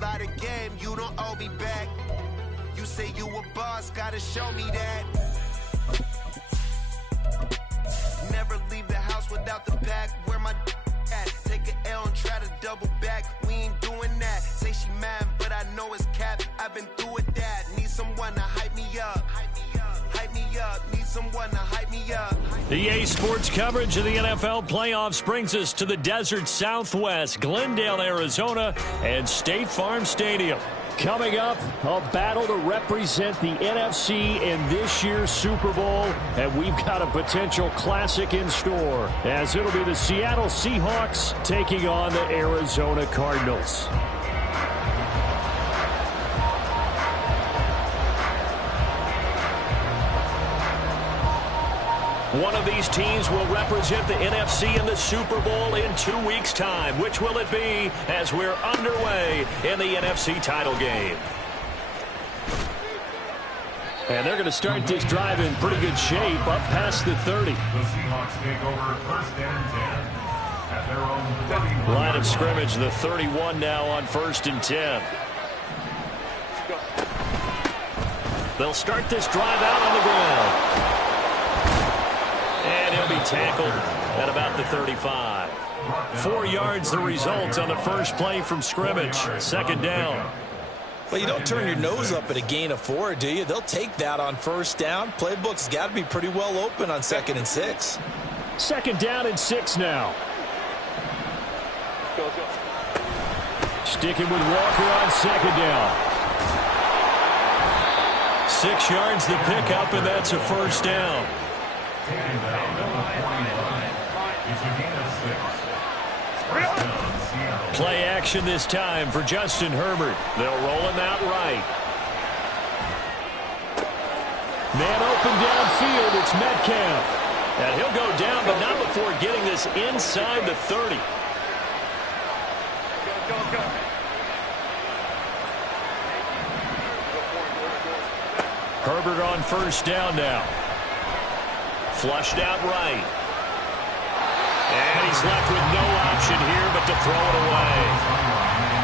lot of game, you don't owe me back. You say you a boss, gotta show me that. Never leave the house without the pack. Where my at? Take an L and try to double back. We ain't doing that. Say she mad, but I know it's cap. I've been through with that. Need someone to hype me up. Hype me up. Need someone to hype me up. EA Sports coverage of the NFL playoffs brings us to the desert Southwest, Glendale, Arizona, and State Farm Stadium. Coming up, a battle to represent the NFC in this year's Super Bowl, and we've got a potential classic in store, as it'll be the Seattle Seahawks taking on the Arizona Cardinals. One of these teams will represent the NFC in the Super Bowl in 2 weeks' time. Which will it be as we're underway in the NFC title game? And they're going to start this drive in pretty good shape, up past the 30. The Seahawks take over first and 10 at their own 31. Line of scrimmage, the 31 now on first and 10. They'll start this drive out on the ground. And he'll be tackled at about the 35. 4 yards the result on the first play from scrimmage. Second down. Well, you don't turn your nose up at a gain of 4, do you? They'll take that on first down. Playbook's got to be pretty well open on 2nd and 6. Second down and 6 now. Sticking with Walker on second down. 6 yards the pickup, and that's a first down. Play action this time for Justin Herbert. They'll roll him out right. Man open downfield, it's Metcalf. And he'll go down, but not before getting this inside the 30. Herbert on first down now. Flushed out right. And he's left with no option here but to throw it away.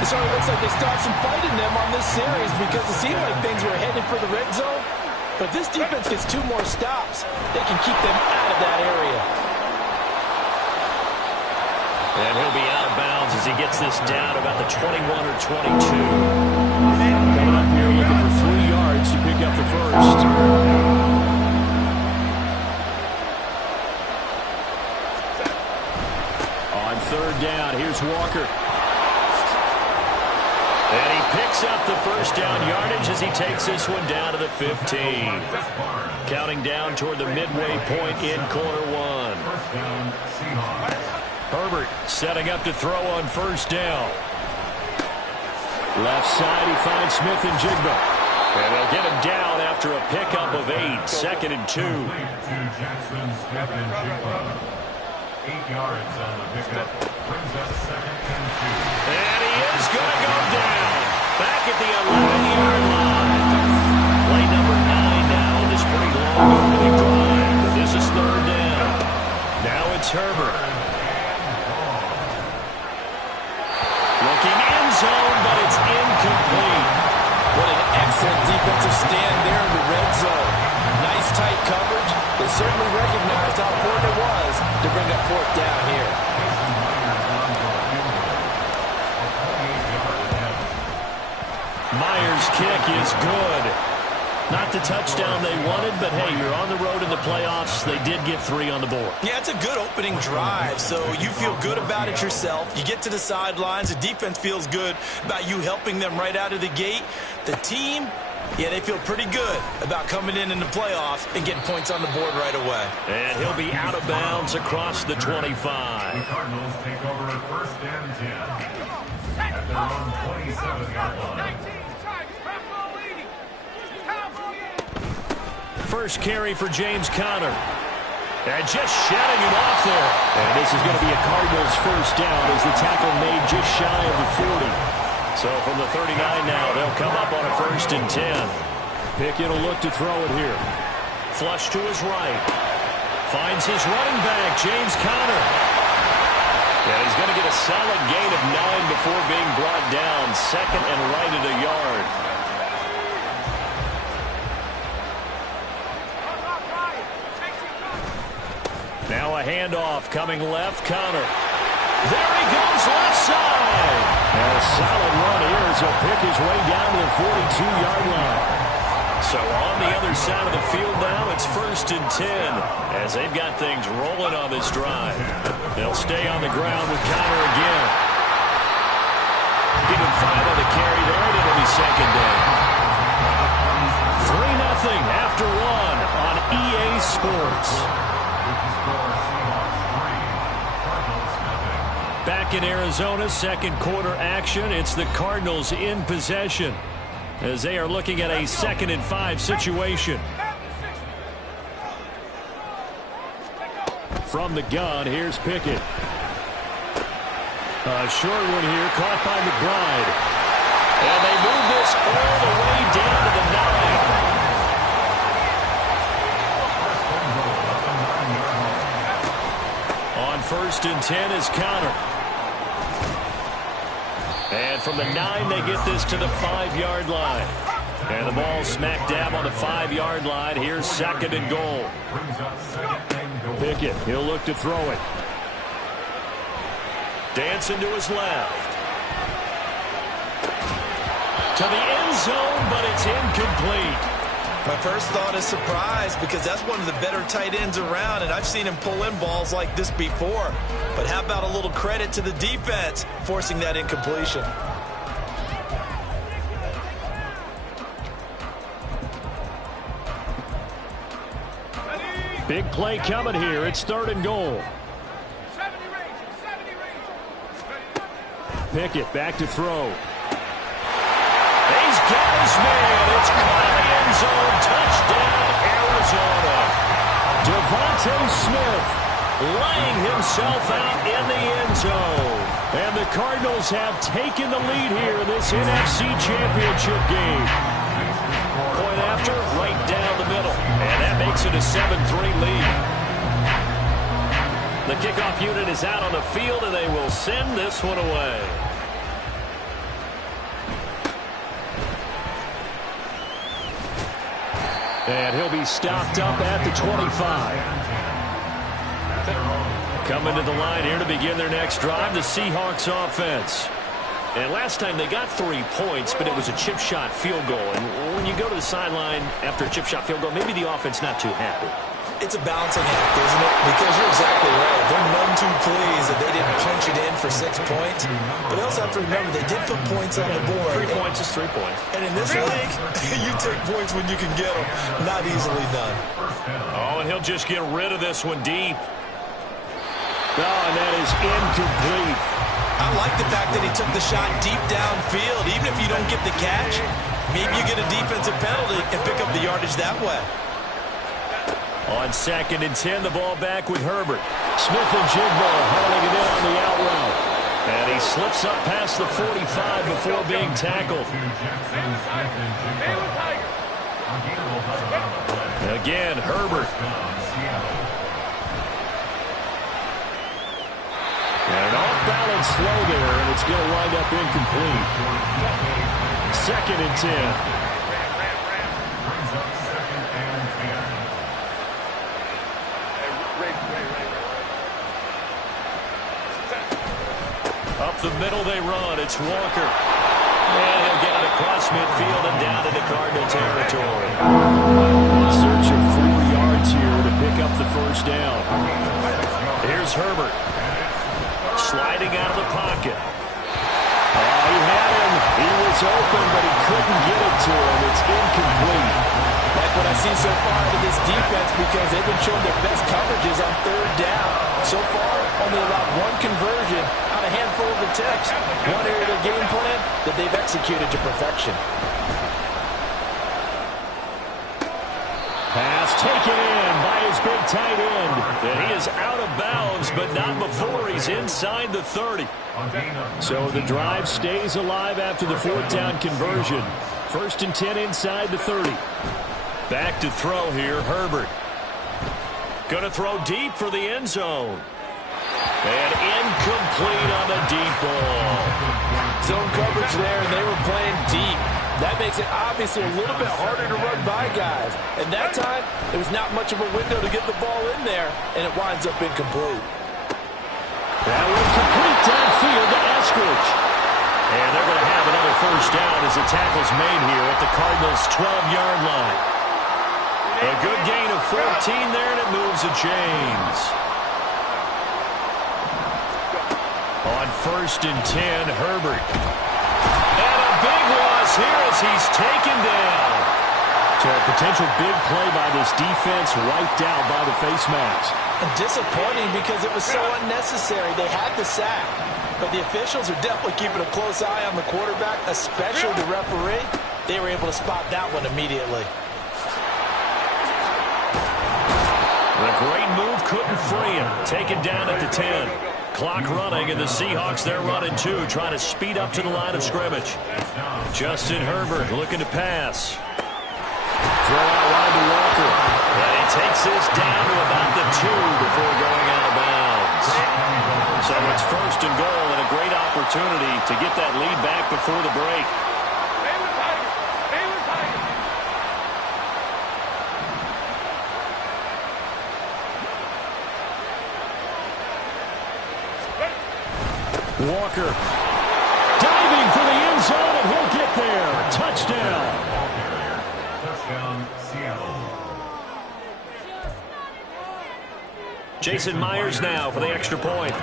It sort of looks like they start some fight in them on this series because it seemed like things were headed for the red zone. But this defense gets 2 more stops. They can keep them out of that area. And he'll be out of bounds as he gets this down about the 21 or 22. Coming up here looking for 3 yards to pick up the first. Third down, here's Walker. And he picks up the first down yardage as he takes this one down to the 15. Counting down toward the midway point in quarter 1. Herbert setting up to throw on first down. Left side, he finds Smith and Jigba. And they'll get him down after a pickup of 8, 2nd and 2. Jackson, Smith, and Jigba. 8 yards on the pickup. Brings us 2nd and 2. And he is going to go down. Back at the 11-yard line. Play number 9 now in this pretty long opening drive. But this is third down. Now it's Herbert. Looking end zone, but it's incomplete. What an excellent defensive stand there in the red zone. Nice tight coverage. They certainly recognized how important it was to bring up 4th down here. Myers' kick is good. Not the touchdown they wanted, but hey, you're on the road in the playoffs. They did get 3 on the board. Yeah, it's a good opening drive, so you feel good about it yourself. You get to the sidelines. The defense feels good about you helping them right out of the gate. The team, yeah, they feel pretty good about coming in the playoffs and getting points on the board right away. And he'll be out of bounds across the 25. The Cardinals take over first and 10 at their own 27-yard line. First carry for James Conner. And just shutting him off there. And this is going to be a Cardinals first down as the tackle made just shy of the 40. So from the 39 now, they'll come up on a first and 10. Pickett will look to throw it here. Flush to his right. Finds his running back, James Conner. And he's going to get a solid gain of 9 before being brought down. Second and right at a yard. Now a handoff coming left. Connor. There he goes left side. And a solid run here as he'll pick his way down to the 42-yard line. So on the other side of the field now, it's 1st and 10 as they've got things rolling on this drive. They'll stay on the ground with Connor again. Give him 5 on the carry there, and it'll be second down. 3-0 after 1 on EA Sports. Back in Arizona, second quarter action. It's the Cardinals in possession as they are looking at a 2nd and 5 situation. From the gun, here's Pickett. A short one here, caught by McBride. And they move this all the way down to the 9. On 1st and 10 is Connor. And from the 9, they get this to the 5-yard line. And the ball smack dab on the 5-yard line. Here's 2nd and goal. Pickett, he'll look to throw it. Dancing to his left. To the end zone, but it's incomplete. My first thought is surprise because that's one of the better tight ends around, and I've seen him pull in balls like this before. But how about a little credit to the defense forcing that incompletion? Big play coming here. It's 3rd and goal. Pickett back to throw. He's got his man. It's caught in the end zone. Touchdown, Arizona. Devontae Smith laying himself out in the end zone. And the Cardinals have taken the lead here in this NFC Championship game. Point after, right down the middle. And that makes it a 7-3 lead. The kickoff unit is out on the field, and they will send this one away. And he'll be stopped up at the 25. Coming to the line here to begin their next drive, the Seahawks offense. And last time they got 3 points, but it was a chip shot field goal. And when you go to the sideline after a chip shot field goal, maybe the offense not too happy. It's a balancing act, isn't it? Because you're exactly right. They're none too pleased that they didn't punch it in for 6 points. But they also have to remember they did put points on the board. 3 points is 3 points. And in this league, you take points when you can get them. Not easily done. Oh, and he'll just get rid of this one deep. Oh, and that is incomplete. I like the fact that he took the shot deep downfield. Even if you don't get the catch, maybe you get a defensive penalty and pick up the yardage that way. On 2nd and 10, the ball back with Herbert. Smith and Jigbo hauling it in on the out route. And he slips up past the 45 before being tackled. Again, Herbert. And an off-balance throw there, and it's going to wind up incomplete. 2nd and 10. Up the middle they run. It's Walker. And he'll get it across midfield and down into Cardinal territory. In search of 4 yards here to pick up the 1st down. Here's Herbert. Sliding out of the pocket. He had him. He was open, but he couldn't get it to him. It's incomplete. Like what I've seen so far out of this defense because they've been showing their best coverages on 3rd down. So far, only allowed 1 conversion on a handful of attempts. One area of their game plan that they've executed to perfection. Pass taken in by his big tight end. And he is out of bounds, but not before he's inside the 30. So the drive stays alive after the 4th down conversion. 1st and 10 inside the 30. Back to throw here, Herbert. Going to throw deep for the end zone. And incomplete on the deep ball. zone coverage there, and they were playing deep. That makes it obviously a little bit harder to run by guys. And that time, there was not much of a window to get the ball in there, and it winds up incomplete. That was complete downfield to Eskridge. And they're going to have another first down as the tackle's made here at the Cardinals' 12-yard line. A good gain of 14 there, and it moves the chains. On 1st and 10, Herbert. And a big loss here as he's taken down. So a potential big play by this defense wiped out by the face mask. And disappointing because it was so unnecessary. They had the sack, but the officials are definitely keeping a close eye on the quarterback, especially the referee. They were able to spot that one immediately. The great move couldn't free him. Taken down at the 10. Clock running, and the Seahawks, they're running too, trying to speed up to the line of scrimmage. Justin Herbert looking to pass. Throw out wide to Walker. And he takes this down to about the 2 before going out of bounds. So it's 1st and goal, and a great opportunity to get that lead back before the break. Walker diving for the end zone, and he'll get there. Touchdown. Touchdown, Seattle. Jason Myers now for the extra point.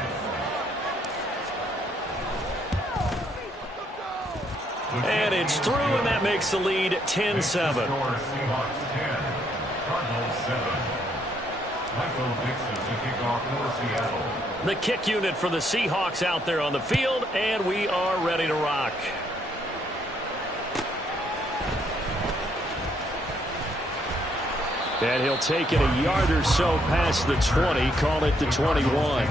And it's through, and that makes the lead 10-7. Seahawks 10, Cardinals 7. Michael Dixon to kick off for Seattle. The kick unit for the Seahawks out there on the field, and we are ready to rock. And he'll take it a yard or so past the 20, call it the 21.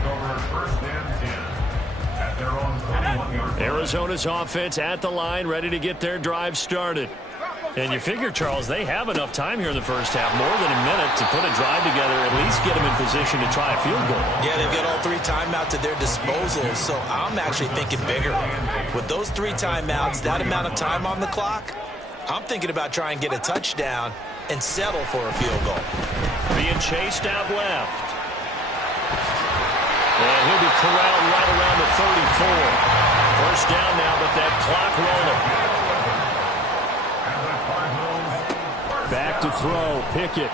Arizona's offense at the line, ready to get their drive started. And you figure, Charles, they have enough time here in the first half, more than a minute, to put a drive together, at least get them in position to try a field goal. Yeah, they've got all 3 timeouts at their disposal, so I'm actually thinking bigger. With those 3 timeouts, that amount of time on the clock, I'm thinking about trying to get a touchdown and settle for a field goal. Being chased out left. And he'll be corralled right around the 34. First down now, but that clock rolling. Back to throw, Pickett.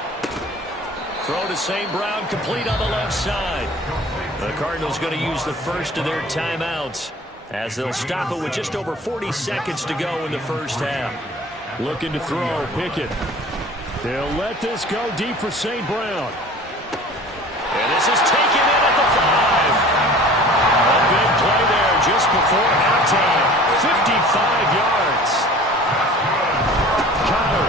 Throw to St. Brown, complete on the left side. The Cardinals going to use the first of their timeouts as they'll stop it with just over 40 seconds to go in the first half. Looking to throw, Pickett. They'll let this go deep for St. Brown. And this is taken in at the 5. A big play there just before halftime. 55 yards. Connor.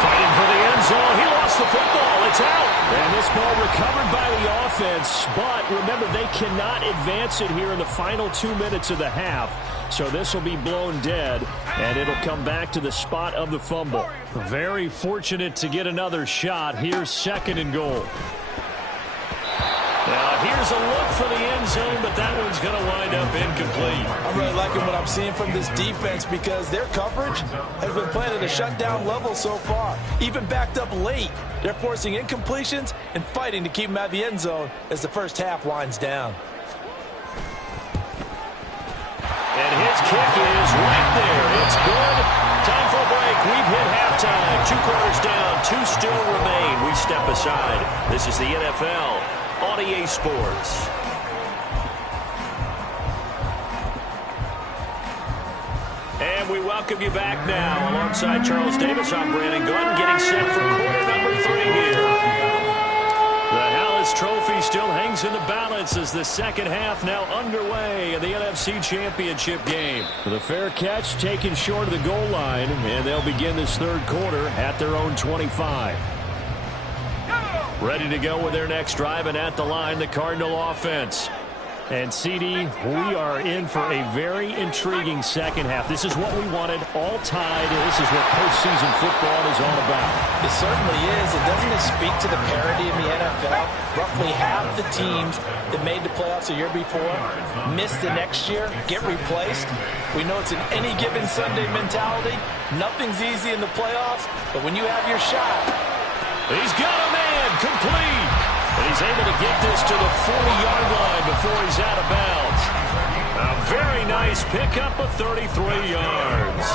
Fighting for the end zone. He lost the football. It's out. And this ball recovered by the offense. But remember, they cannot advance it here in the final 2 minutes of the half. So this will be blown dead, and it'll come back to the spot of the fumble. Very fortunate to get another shot. Here's 2nd and goal. Now, here's a look for the end zone, but that one's going to wind up incomplete. I'm really liking what I'm seeing from this defense because their coverage has been playing at a shutdown level so far. Even backed up late, they're forcing incompletions and fighting to keep them out of the end zone as the first half winds down. And his kick is right there. It's good. Time for a break. We've hit halftime. 2 quarters down. 2 still remain. We step aside. This is the NFL on EA Sports. And we welcome you back now. Alongside Charles Davis, I'm Brandon Gunn, getting set for quarter number 3 here. The Hallis Trophy still hangs in the balance as the second half now underway in the NFC Championship game. The fair catch taken short of the goal line, and they'll begin this third quarter at their own 25. Ready to go with their next drive, and at the line, the Cardinal offense. And, CD, we are in for a very intriguing second half. This is what we wanted, all tied. This is what postseason football is all about. It certainly is. And doesn't it speak to the parity in the NFL? Roughly half the teams that made the playoffs a year before miss the next year, get replaced. We know it's an any given Sunday mentality. Nothing's easy in the playoffs, but when you have your shot. He's got a man, complete. And he's able to get this to the 40-yard line before he's out of bounds. A very nice pickup of 33 yards.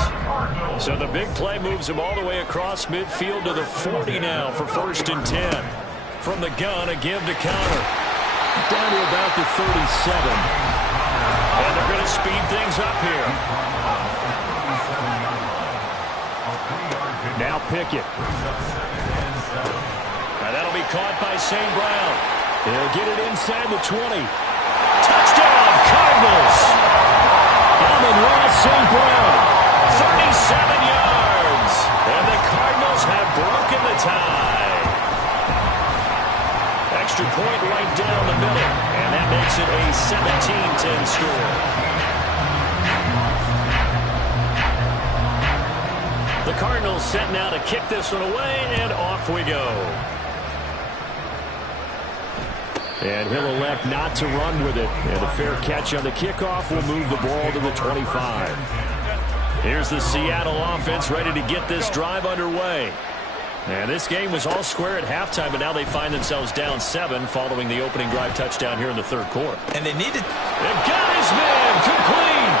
So the big play moves him all the way across midfield to the 40 now for 1st and 10. From the gun, a give to counter. Down to about the 37. And they're going to speed things up here. Now Pickett. That'll be caught by St. Brown. He'll get it inside the 20. Touchdown, Cardinals! Amon-Ra St. Brown, 37 yards. And the Cardinals have broken the tie. Extra point right down the middle. And that makes it a 17-10 score. The Cardinals set now to kick this one away, and off we go. And he'll elect not to run with it. And a fair catch on the kickoff will move the ball to the 25. Here's the Seattle offense ready to get this drive underway. And this game was all square at halftime, but now they find themselves down 7 following the opening drive touchdown here in the third quarter. And they needed... They've got his man complete.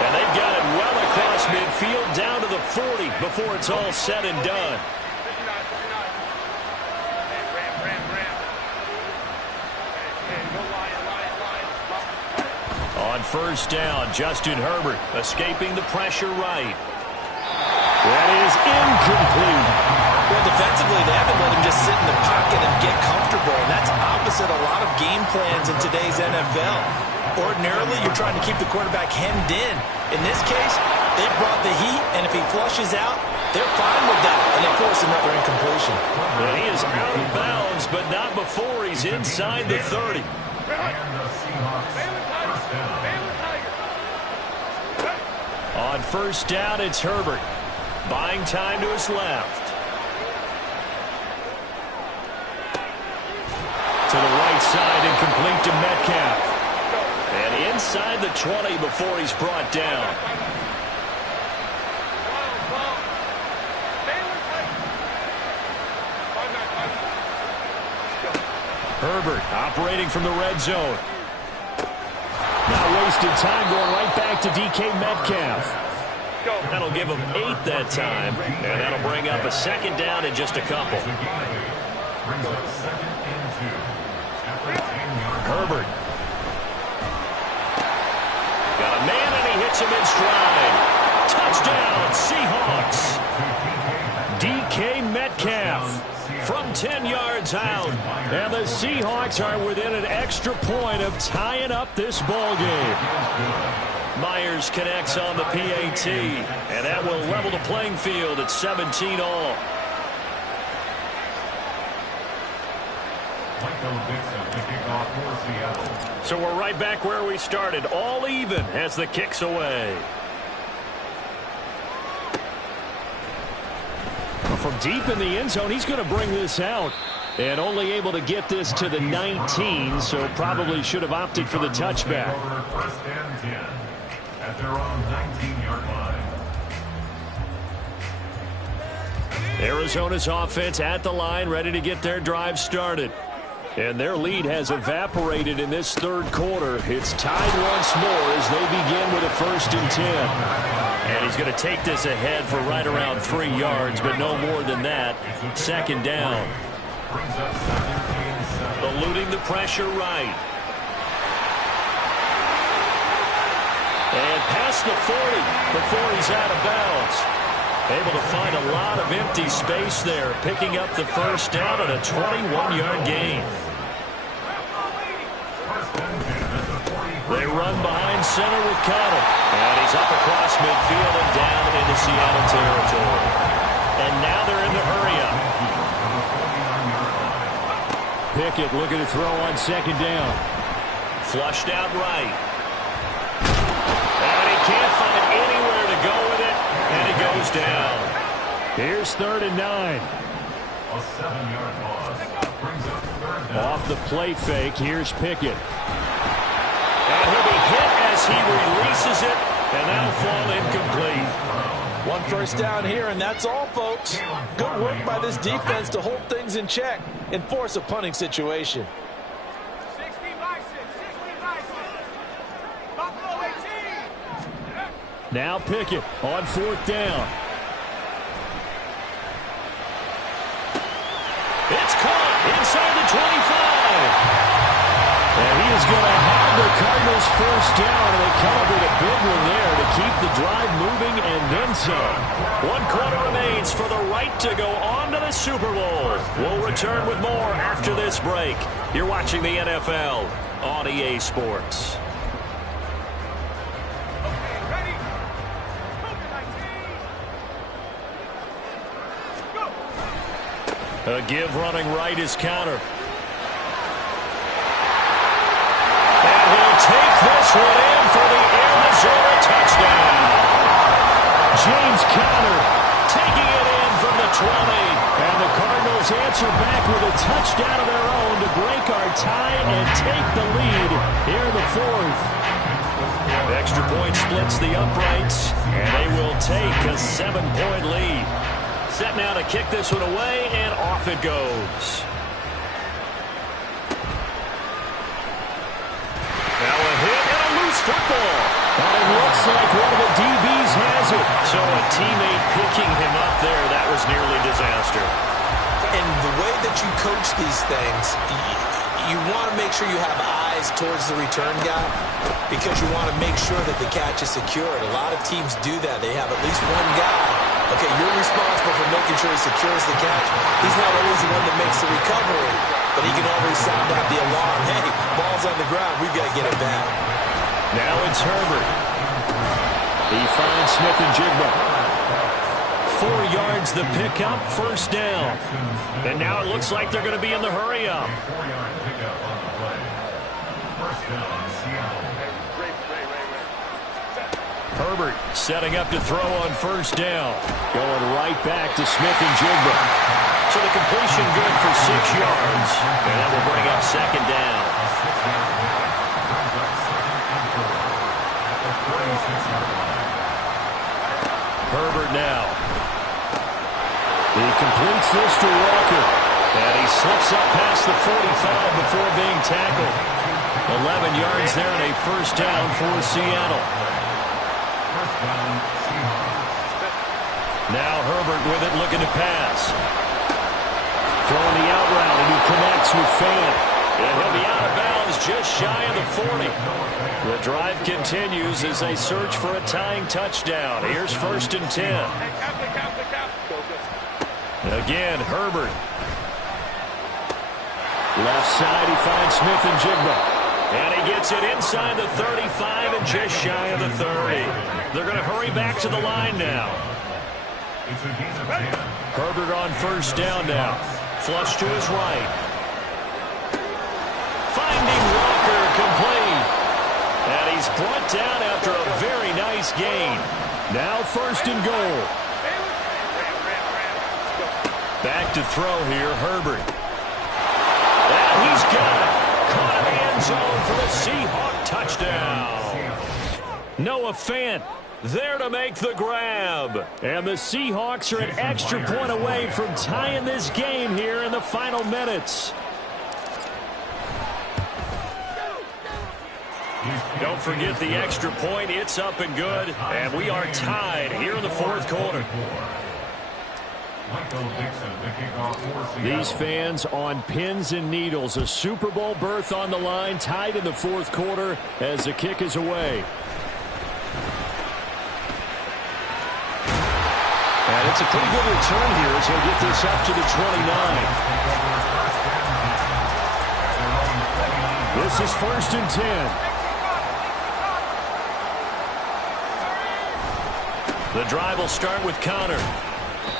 And they've got it well across midfield down to the 40 before it's all said and done. On 1st down, Justin Herbert escaping the pressure right. That is incomplete. Well, defensively, they haven't let him just sit in the pocket and get comfortable, and that's opposite a lot of game plans in today's NFL. Ordinarily, you're trying to keep the quarterback hemmed in. In this case, they brought the heat, and if he flushes out, they're fine with that, and they force another incompletion. Well, he is out of bounds, but not before he's inside the 30. On 1st down, it's Herbert. Buying time to his left. To the right side and complete to Metcalf. And inside the 20 before he's brought down. Herbert operating from the red zone. Not wasted time, going right back to DK Metcalf. That'll give him 8 that time, and that'll bring up a 2nd down in just a couple. Herbert. Got a man, and he hits him in stride. Touchdown, Seahawks. DK Metcalf from 10 yards out. And the Seahawks are within an extra point of tying up this ball game. Myers connects on the PAT, and that will level the playing field at 17 all. So we're right back where we started, all even as the kick's away. From deep in the end zone, he's going to bring this out. And only able to get this to the 19, so probably should have opted for the touchback. First and 10 at their own 19-yard line. Arizona's offense at the line, ready to get their drive started. And their lead has evaporated in this third quarter. It's tied once more as they begin with a 1st and 10. And he's going to take this ahead for right around 3 yards, but no more than that. 2nd down. Eluding the pressure right. And past the 40 before he's out of bounds. Able to find a lot of empty space there, picking up the 1st down on a 21-yard gain. They run behind center with Connell. And he's up across midfield and down into Seattle territory. And now they're in the hurry-up. Number 49-yard line. Pickett looking to throw on 2nd down. Flushed out right. And he can't find anywhere to go with it, and he goes down. Here's 3rd and 9. A 7-yard loss brings up 3rd down. Off the play fake, here's Pickett. And he'll be hit as he releases it, and that'll fall incomplete. 1 first down here, and that's all, folks. Good work by this defense to hold things in check and force a punting situation. Now Pickett on 4th down. It's caught inside the 25. And he is going to have the Cardinals 1st down, and they come up with a big one there to keep the drive moving and then some. 1 quarter remains for the right to go on to the Super Bowl. We'll return with more after this break. You're watching the NFL on EA Sports. A give running right is Counter. And he'll take this one in for the Arizona touchdown. James Conner taking it in from the 20. And the Cardinals answer back with a touchdown of their own to break our tie and take the lead here in the 4th. Extra point splits the uprights, and they will take a 7-point lead. Set now to kick this one away, and off it goes. Now a hit and a loose football. But it looks like one of the DBs has it. So a teammate picking him up there, that was nearly disaster. And the way that you coach these things, you want to make sure you have eyes towards the return guy because you want to make sure that the catch is secured. A lot of teams do that. They have at least one guy. Okay, you're responsible for making sure he secures the catch. He's not always the one that makes the recovery, but he can always sound out the alarm. Hey, ball's on the ground. We've got to get it back. Now it's Herbert. He finds Smith and Jigba. 4 yards the pickup, 1st down. And now it looks like they're going to be in the hurry-up. 4-yard pickup on the play. 1st down, Seattle. Herbert setting up to throw on 1st down. Going right back to Smith and Jigba. So the completion good for 6 yards. And that will bring up 2nd down. Herbert now. He completes this to Walker. And he slips up past the 45 before being tackled. 11 yards there and a 1st down for Seattle. Now Herbert with it, looking to pass. Throwing the out route, and he connects with Fant. And he'll be out of bounds just shy of the 40. The drive continues as they search for a tying touchdown. Here's 1st and 10. Again, Herbert. Left side, he finds Smith and Jigba. And he gets it inside the 35 and just shy of the 30. They're going to hurry back to the line now. Herbert on 1st down now. Flush to his right. Finding Walker complete. And he's brought down after a very nice gain. Now 1st and goal. Back to throw here, Herbert. And he's got it. Caught in the end zone for the Seahawk touchdown. Noah Fant there to make the grab. And the Seahawks are an extra point away from tying this game here in the final minutes. Don't forget the extra point. It's up and good. And we are tied here in the 4th quarter. These fans on pins and needles. A Super Bowl berth on the line, tied in the 4th quarter as the kick is away. And it's a pretty good return here as he'll get this up to the 29. This is 1st and 10. The drive will start with Conner.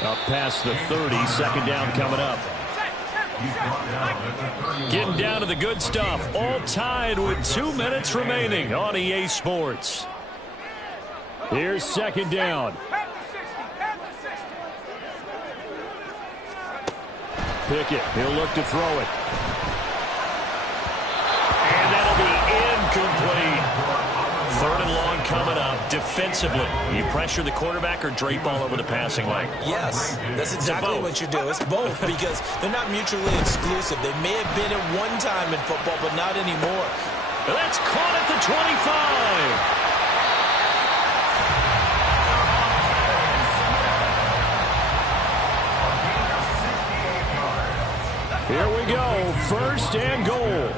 Up past the 30, 2nd down coming up. Getting down to the good stuff. All tied with 2 minutes remaining on EA Sports. Here's second down. Pickett, he'll look to throw it. And that'll be incomplete. Third and long coming up. Defensively, you pressure the quarterback or drape all over the passing lane? Yes, that's exactly what you do. It's both because they're not mutually exclusive. They may have been at one time in football, but not anymore. That's caught at the 25. Here we go, first and goal.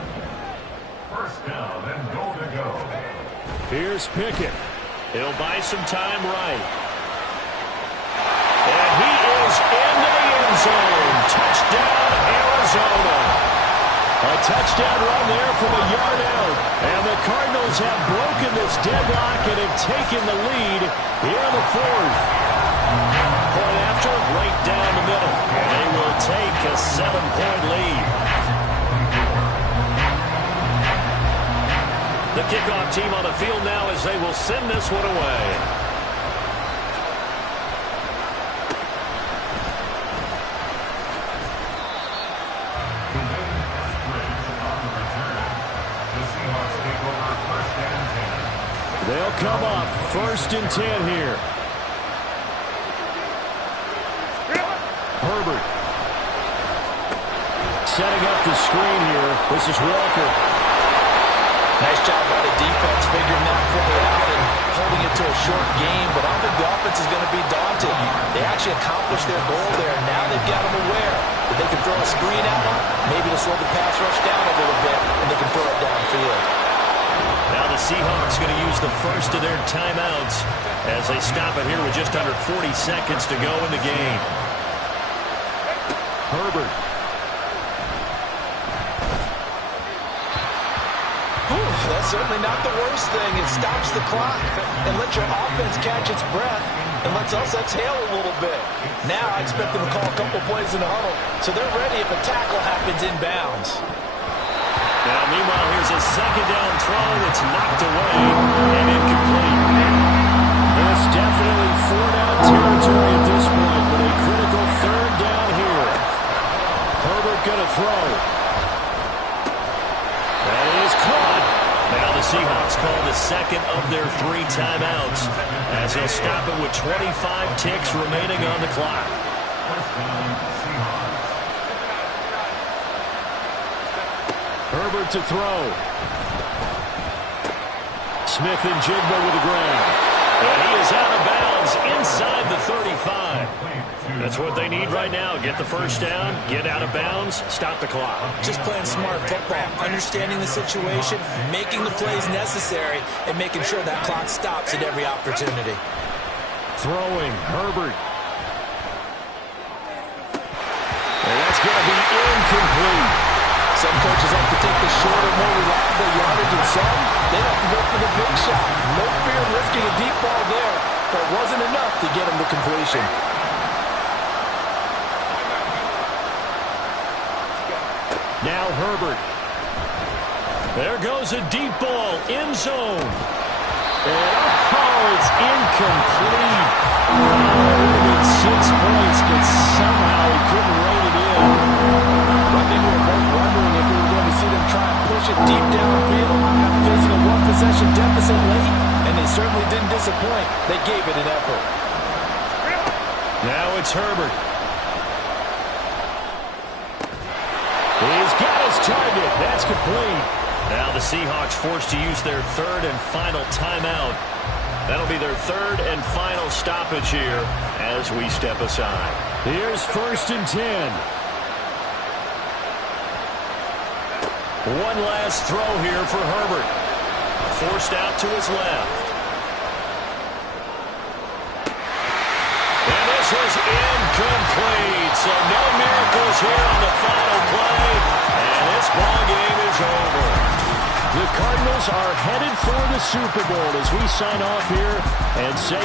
First down and goal to go. Here's Pickett. He'll buy some time right. And he is into the end zone. Touchdown, Arizona. A touchdown run there from a yard out. And the Cardinals have broken this deadlock and have taken the lead here in the fourth. Point after, right down the middle. And they will take a 7-point lead. The kickoff team on the field now as they will send this one away. They'll come up first and 10 here. Herbert. Setting up the screen here. This is Walker. Nice job by the defense figuring that play out and holding it to a short game, but I don't think the offense is going to be daunted. They actually accomplished their goal there. Now they've got them aware that they can throw a screen at them, maybe to slow the pass rush down a little bit, and they can throw it downfield. Now the Seahawks going to use the first of their timeouts as they stop it here with just under 40 seconds to go in the game. Herbert. That's certainly not the worst thing. It stops the clock and lets your offense catch its breath and lets us exhale a little bit. Now I expect them to call a couple plays in the huddle so they're ready if a tackle happens inbounds. Now meanwhile, here's a second down throw that's knocked away and incomplete. This definitely 4-down territory at this point with a critical third down here. Herbert going to throw. That is caught. Now the Seahawks call the second of their 3 timeouts as they'll stop it with 25 ticks remaining on the clock. Herbert to throw. Smith and Jigba with the ground. And he is out of bounds inside the 35. That's what they need right now. Get the first down, get out of bounds, stop the clock. Just playing smart football, understanding the situation, making the plays necessary, and making sure that clock stops at every opportunity. Throwing, Herbert. And that's going to be incomplete. Some coaches like to take the shorter, more reliable yardage, and some, they like to go for the big shot. No fear of risking a deep ball there, but it wasn't enough to get him to completion. Now Herbert. There goes a deep ball, end zone. And it's incomplete. Only 6 points, but somehow he couldn't rein it in. I think we were both wondering if we were going to see them try and push it deep downfield after facing a one-possession deficit late, and they certainly didn't disappoint. They gave it an effort. Now it's Herbert. He's got his target. That's complete. Now the Seahawks forced to use their third and final timeout. That'll be their third and final stoppage here as we step aside. Here's first and 10. One last throw here for Herbert. Forced out to his left. And this was incomplete. So no miracles here on the final play. And this ball game is over. The Cardinals are headed for the Super Bowl as we sign off here and say